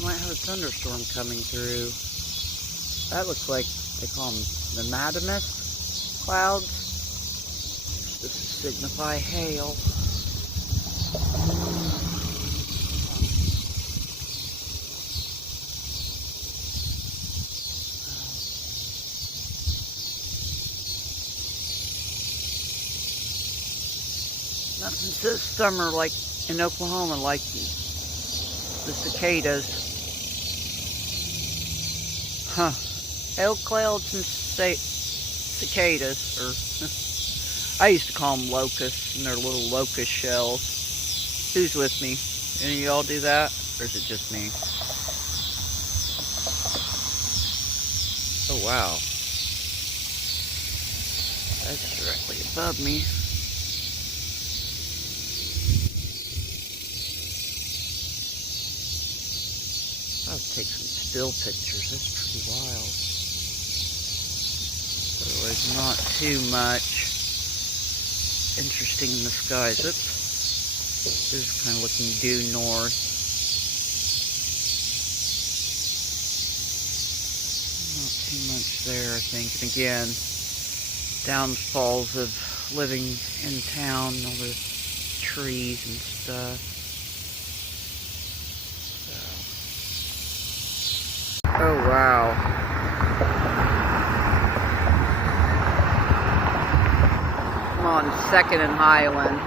We might have a thunderstorm coming through. That looks like, they call them the Madamus clouds. This signify hail. Nothing says summer like in Oklahoma like the cicadas. Huh. Hail clouds and cicadas. Or I used to call them locusts, and they're little locust shells. Who's with me? Any of y'all do that? Or is it just me? Oh wow. That's directly above me. I'll take some still pictures. That's pretty wild. Otherwise, not too much interesting in the skies. Oops. This is kind of looking due north. Not too much there, I think. And again, downfalls of living in town, all the trees and stuff. Oh wow. I'm on 2nd and Highland.